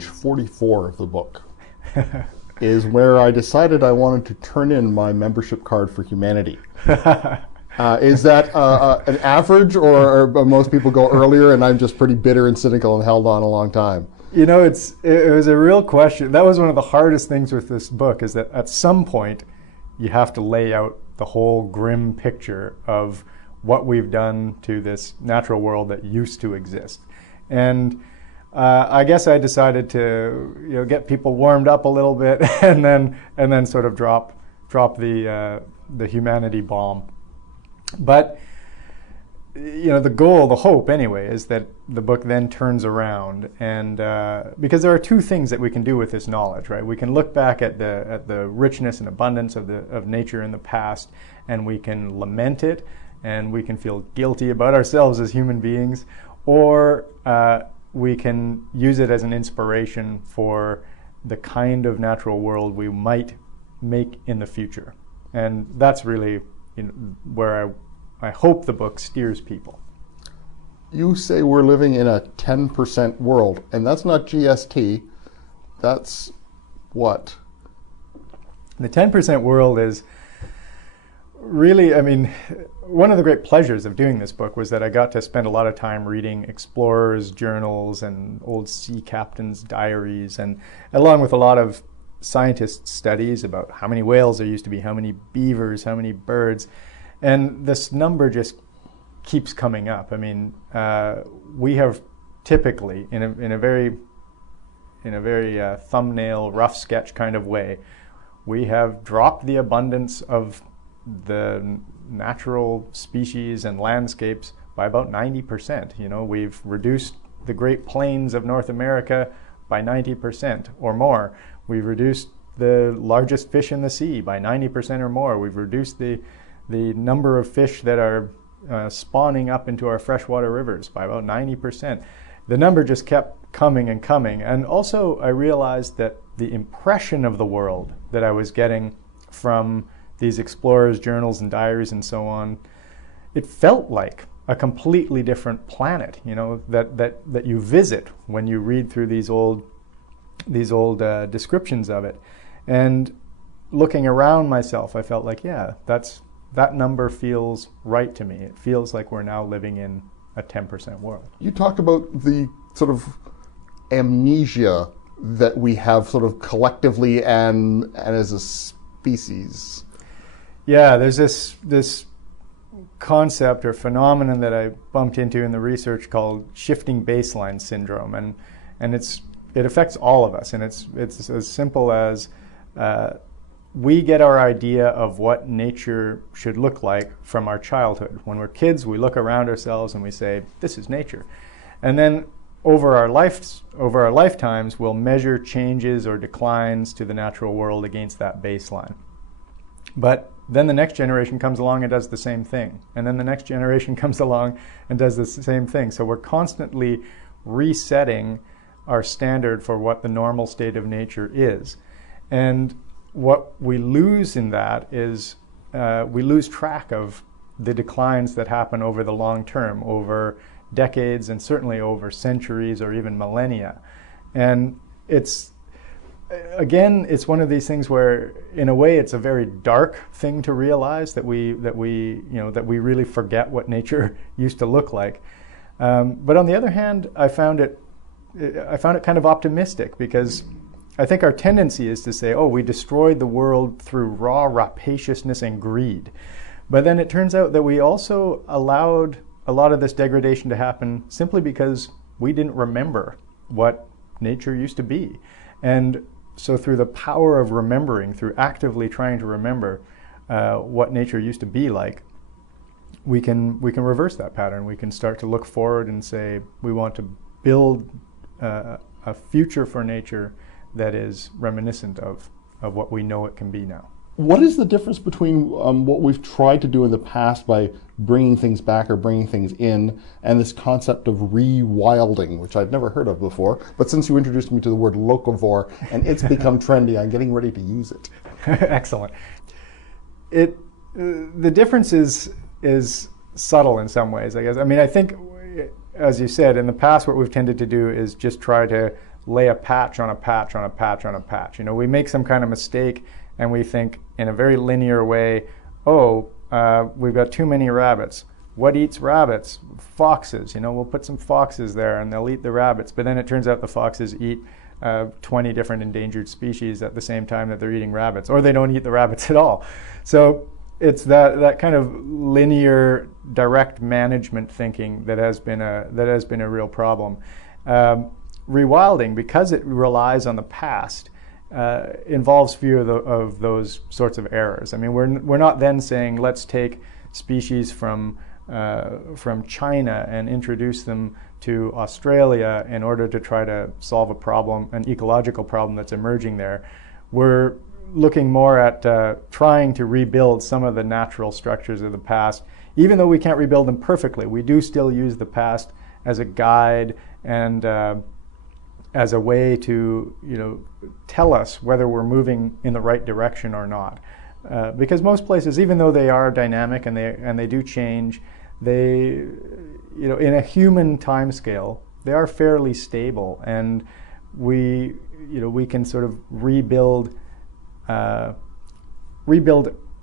page 44 of the book is where I decided I wanted to turn in my membership card for humanity. Is that an average, or most people go earlier and I'm just pretty bitter and cynical and held on a long time? You know, it was a real question. That was one of the hardest things with this book, is that at some point you have to lay out the whole grim picture of what we've done to this natural world that used to exist. And I guess I decided to get people warmed up a little bit and then sort of drop the humanity bomb. But the goal, the hope anyway, is that the book then turns around, and because there are two things that we can do with this knowledge, right? We can look back at the richness and abundance of nature in the past, and we can lament it, and we can feel guilty about ourselves as human beings, or we can use it as an inspiration for the kind of natural world we might make in the future. And that's really where I hope the book steers people. You say we're living in a 10% world, and that's not GST. That's what? The 10% world is really, one of the great pleasures of doing this book was that I got to spend a lot of time reading explorers' journals and old sea captains' diaries, and along with a lot of scientists' studies about how many whales there used to be, how many beavers, how many birds. And this number just keeps coming up. We have typically, in a very thumbnail, rough sketch kind of way, we have dropped the abundance of the natural species and landscapes by about 90%. We've reduced the Great Plains of North America by 90% or more. We've reduced the largest fish in the sea by 90% or more. We've reduced the number of fish that are spawning up into our freshwater rivers by about 90%. The number just kept coming and coming. And also I realized that the impression of the world that I was getting from these explorers' journals and diaries and so on, it felt like a completely different planet, that you visit when you read through these old descriptions of it. And looking around myself, I felt like, that number feels right to me. It feels like we're now living in a 10% world. You talked about the sort of amnesia that we have sort of collectively and as a species. Yeah, there's this concept or phenomenon that I bumped into in the research called shifting baseline syndrome, and it affects all of us, and it's as simple as we get our idea of what nature should look like from our childhood. When we're kids, we look around ourselves and we say, this is nature. And then over our lifetimes, we'll measure changes or declines to the natural world against that baseline. But then the next generation comes along and does the same thing. And then the next generation comes along and does the same thing. So we're constantly resetting our standard for what the normal state of nature is. And what we lose in that is we lose track of the declines that happen over the long term, over decades and certainly over centuries or even millennia. And it's one of these things where, in a way, it's a very dark thing to realize that we really forget what nature used to look like. But on the other hand, I found it kind of optimistic, because I think our tendency is to say, we destroyed the world through raw rapaciousness and greed. But then it turns out that we also allowed a lot of this degradation to happen simply because we didn't remember what nature used to be. And so through the power of remembering, through actively trying to remember what nature used to be like, we can reverse that pattern. We can start to look forward and say, we want to build a future for nature that is reminiscent of what we know it can be now. What is the difference between what we've tried to do in the past by bringing things back or bringing things in, and this concept of rewilding, which I've never heard of before, but since you introduced me to the word locavore and it's become trendy, I'm getting ready to use it. Excellent. The difference is subtle in some ways, I guess. I think, as you said, in the past what we've tended to do is just try to lay a patch on a patch on a patch on a patch. You know, we make some kind of mistake and we think in a very linear way, oh, we've got too many rabbits. What eats rabbits? Foxes. You know, we'll put some foxes there and they'll eat the rabbits. But then it turns out the foxes eat 20 different endangered species at the same time that they're eating rabbits, or they don't eat the rabbits at all. So it's that kind of linear, direct management thinking that has been a real problem. Rewilding, because it relies on the past, involves few of those sorts of errors. I mean, we're not then saying let's take species from China and introduce them to Australia in order to try to solve a problem, an ecological problem that's emerging there. We're looking more at trying to rebuild some of the natural structures of the past. Even though we can't rebuild them perfectly, we do still use the past as a guide and as a way to, you know, tell us whether we're moving in the right direction or not. Because most places, even though they are dynamic and they do change, they, you know, in a human time scale, they are fairly stable, and we can sort of rebuild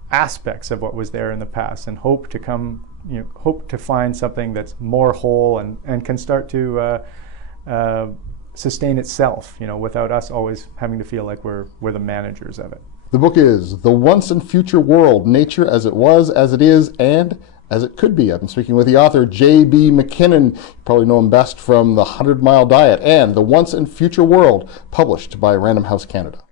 aspects of what was there in the past and hope to find something that's more whole and can start to sustain itself, you know, without us always having to feel like we're the managers of it. The book is The Once and Future World, Nature as It Was, as It Is, and as It Could Be. I've been speaking with the author, J.B. MacKinnon. You probably know him best from The 100 Mile Diet and The Once and Future World, published by Random House Canada.